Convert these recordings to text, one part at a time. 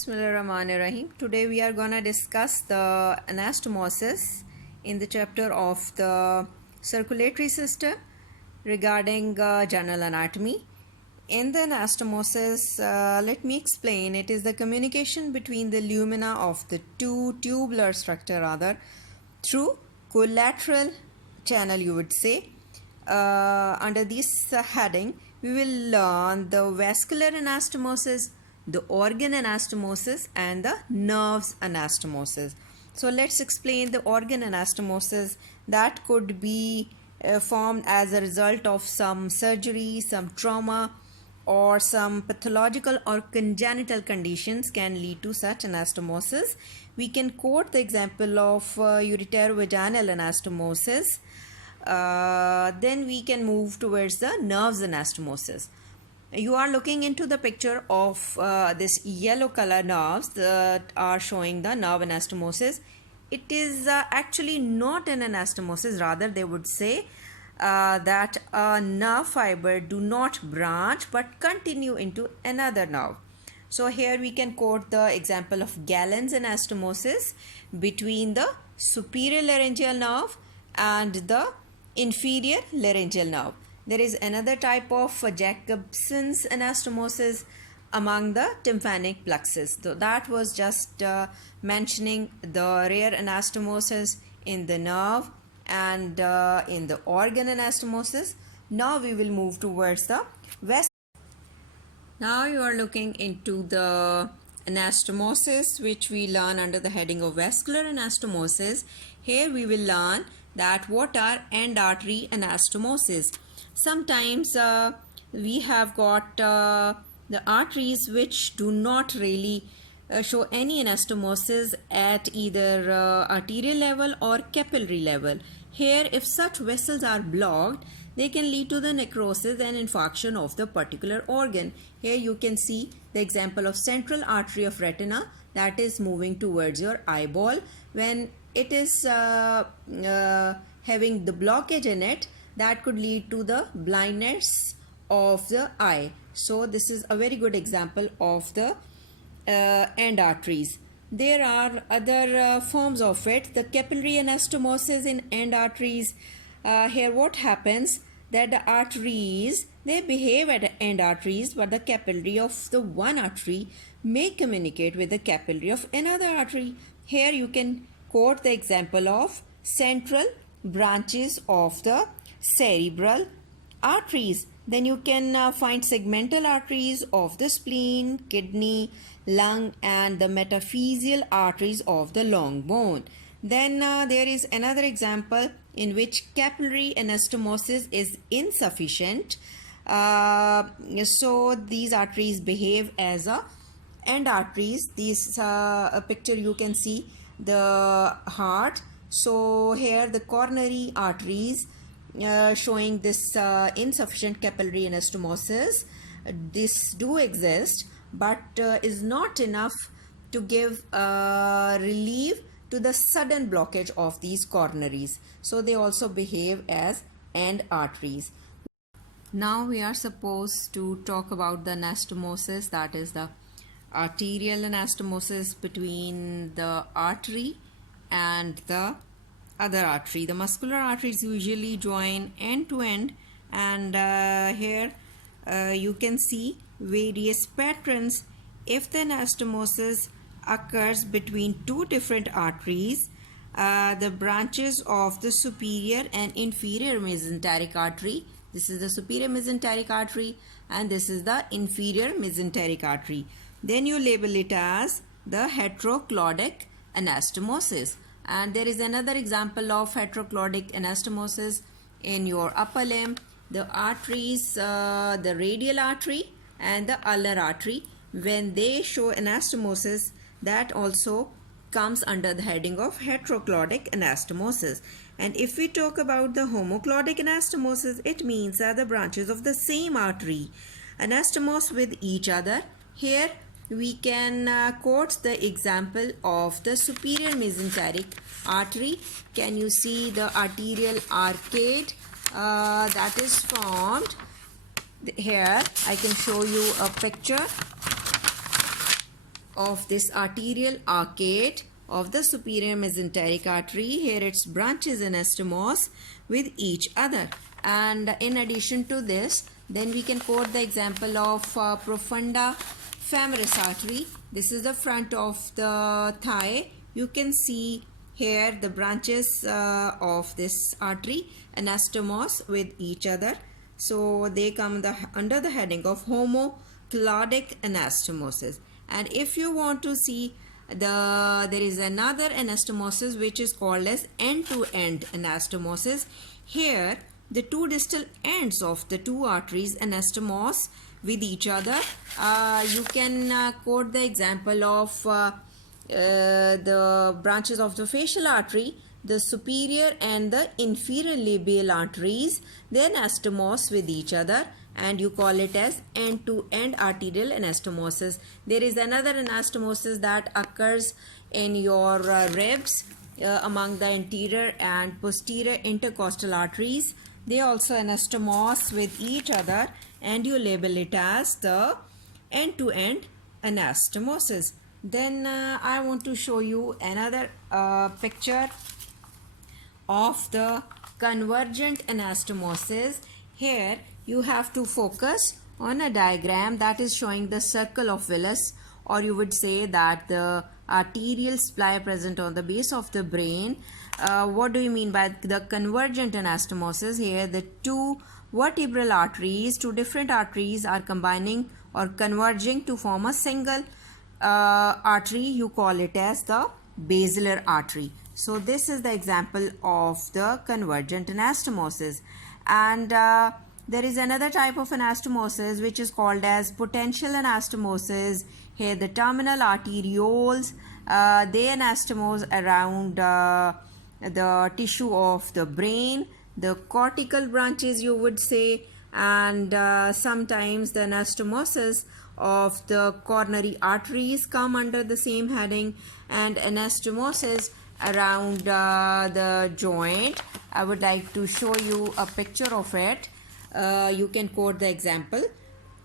Bismillahirrahmanirrahim. Today we are going to discuss the anastomosis in the chapter of the circulatory system regarding general anatomy. In the anastomosis, let me explain. It is the communication between the lumina of the two tubular structure through collateral channel, you would say. Under this heading, we will learn the vascular anastomosis, the organ anastomosis, and the nerves anastomosis. So let's explain the organ anastomosis that could be formed as a result of some surgery, some trauma, or some pathological or congenital conditions can lead to such anastomosis. We can quote the example of ureterovaginal anastomosis. Then we can move towards the nerves anastomosis. You are looking into the picture of this yellow color nerves that are showing the nerve anastomosis. It is actually not an anastomosis, rather they would say that a nerve fiber do not branch but continue into another nerve. So here we can quote the example of Gallen's anastomosis between the superior laryngeal nerve and the inferior laryngeal nerve. There is another type of Jacobson's anastomosis among the tympanic plexus. So that was just mentioning the rare anastomosis in the nerve and in the organ anastomosis. Now we will move towards the vascular. Now you are looking into the anastomosis, which we learn under the heading of vascular anastomosis. Here we will learn that what are end artery anastomosis. Sometimes we have got the arteries which do not really show any anastomosis at either arterial level or capillary level. Here, if such vessels are blocked, they can lead to the necrosis and infarction of the particular organ. Here you can see the example of central artery of retina that is moving towards your eyeball. When it is having the blockage in it, that could lead to the blindness of the eye. So this is a very good example of the end arteries. There are other forms of it. The capillary anastomosis in end arteries. Here what happens, that the arteries, they behave at end arteries, but the capillary of the one artery may communicate with the capillary of another artery. Here you can quote the example of central branches of the cerebral arteries. Then you can find segmental arteries of the spleen, kidney, lung, and the metaphyseal arteries of the long bone. Then there is another example in which capillary anastomosis is insufficient. So these arteries behave as end arteries. This a picture you can see the heart. So here the coronary arteries showing this insufficient capillary anastomosis. This do exist, but is not enough to give relief to the sudden blockage of these coronaries. So they also behave as end arteries. Now we are supposed to talk about the anastomosis, that is the arterial anastomosis between the artery and the other artery. The muscular arteries usually join end to end, and here you can see various patterns. If the anastomosis occurs between two different arteries, the branches of the superior and inferior mesenteric artery, this is the superior mesenteric artery and this is the inferior mesenteric artery, then you label it as the heteroclodic anastomosis. And there is another example of heteroclodic anastomosis in your upper limb. The arteries, the radial artery and the ulnar artery, when they show anastomosis, that also comes under the heading of heteroclodic anastomosis. And if we talk about the homoclodic anastomosis, it means that the branches of the same artery anastomose with each other. Here we can quote the example of the superior mesenteric artery. Can you see the arterial arcade that is formed? Here I can show you a picture. of this arterial arcade of the superior mesenteric artery. Here its branches anastomose with each other. And in addition to this, then we can quote the example of profunda femoris artery. This is the front of the thigh. You can see here the branches of this artery anastomose with each other. So they come under the heading of homocladic anastomosis. And if you want to see there is another anastomosis which is called as end-to-end anastomosis. Here the two distal ends of the two arteries anastomose with each other. You can quote the example of the branches of the facial artery, the superior and the inferior labial arteries, they anastomose with each other, and you call it as end-to-end arterial anastomosis. There is another anastomosis that occurs in your ribs among the anterior and posterior intercostal arteries. They also anastomose with each other, and you label it as the end-to-end anastomosis. Then I want to show you another picture of the convergent anastomosis. Here you have to focus on a diagram that is showing the circle of Willis, or you would say that the arterial sply present on the base of the brain. What do you mean by the convergent anastomosis? Here the two vertebral arteries, two different arteries are combining or converging to form a single artery. You call it as the basilar artery. So this is the example of the convergent anastomosis. And there is another type of anastomosis which is called as potential anastomosis. Here the terminal arterioles, they anastomose around the tissue of the brain, the cortical branches you would say, and sometimes the anastomosis of the coronary arteries come under the same heading, and anastomosis around the joint. I would like to show you a picture of it. You can quote the example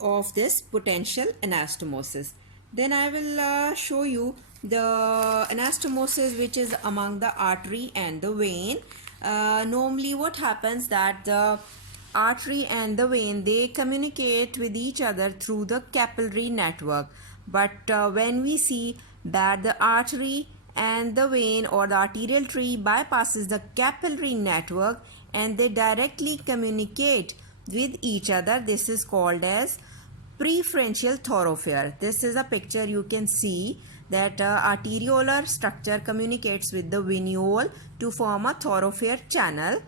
of this potential anastomosis. Then I will show you the anastomosis which is among the artery and the vein. Normally what happens that the artery and the vein, they communicate with each other through the capillary network. But when we see that the artery and the vein or the arterial tree bypasses the capillary network and they directly communicate with each other, this is called as preferential thoroughfare. This is a picture. You can see that arteriolar structure communicates with the venuole to form a thoroughfare channel,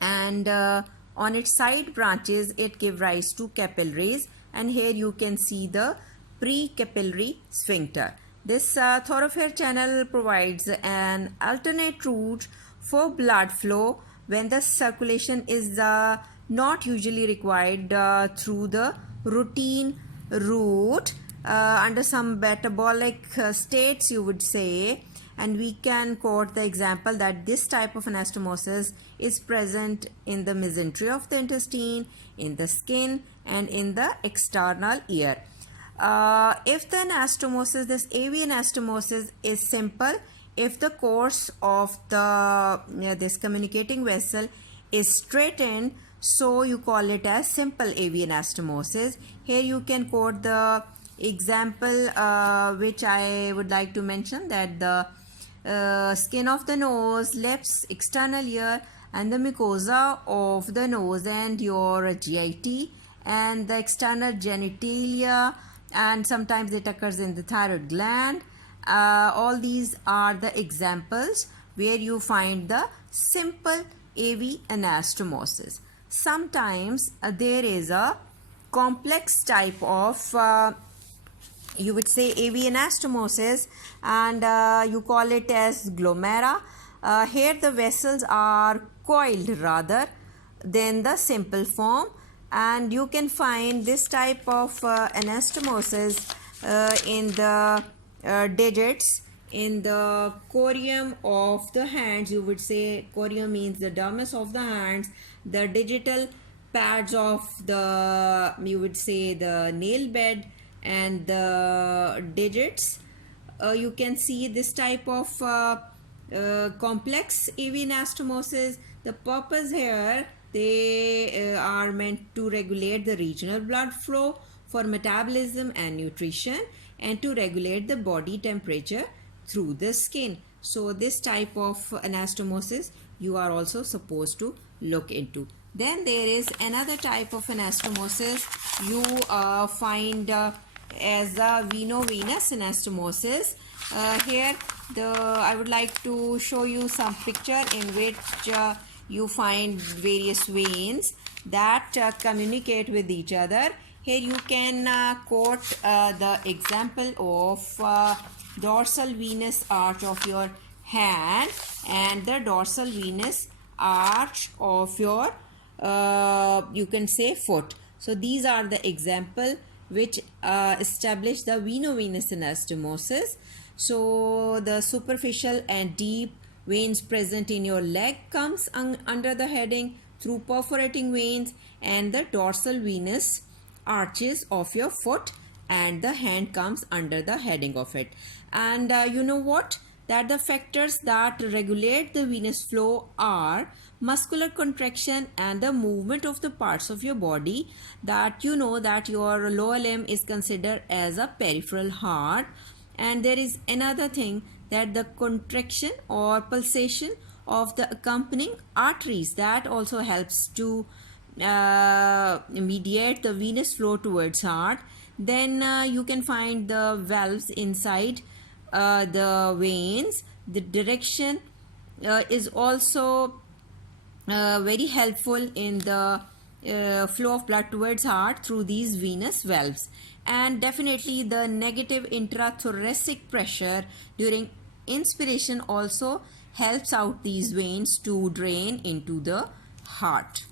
and on its side branches it gives rise to capillaries, and here you can see the precapillary sphincter. This thoroughfare channel provides an alternate route for blood flow when the circulation is not usually required through the routine route under some metabolic states you would say. And we can quote the example that this type of anastomosis is present in the mesentery of the intestine, in the skin, and in the external ear. If the anastomosis, this AV anastomosis is simple, if the course of the this communicating vessel is straightened, so you call it as simple AV anastomosis. Here you can quote the example which I would like to mention, that the skin of the nose, lips, external ear, and the mucosa of the nose and your GIT, and the external genitalia, and sometimes it occurs in the thyroid gland. All these are the examples where you find the simple AV anastomosis. Sometimes there is a complex type of you would say AV anastomosis, and you call it as glomera. Here the vessels are coiled rather than the simple form, and you can find this type of anastomosis in the digits, in the corium of the hands. You would say corium means the dermis of the hands, the digital pads of the, you would say, the nail bed, and the digits, you can see this type of complex AV anastomosis. The purpose here, they are meant to regulate the regional blood flow for metabolism and nutrition, and to regulate the body temperature through the skin. So this type of anastomosis you are also supposed to look into. Then there is another type of anastomosis you find as the veno-venous anastomosis. Here I would like to show you some picture in which you find various veins that communicate with each other. Here you can quote the example of dorsal venous arch of your hand and the dorsal venous arch of your you can say foot. So these are the example which establish the veno-venous anastomosis. So the superficial and deep veins present in your leg comes under the heading through perforating veins, and the dorsal venous arches of your foot and the hand comes under the heading of it. And you know what? That the factors that regulate the venous flow are muscular contraction and the movement of the parts of your body. That you know that your lower limb is considered as a peripheral heart. And there is another thing, that the contraction or pulsation of the accompanying arteries, that also helps to mediate the venous flow towards heart. Then you can find the valves inside the veins. The direction is also very helpful in the flow of blood towards heart through these venous valves. And definitely the negative intrathoracic pressure during inspiration also helps out these veins to drain into the heart.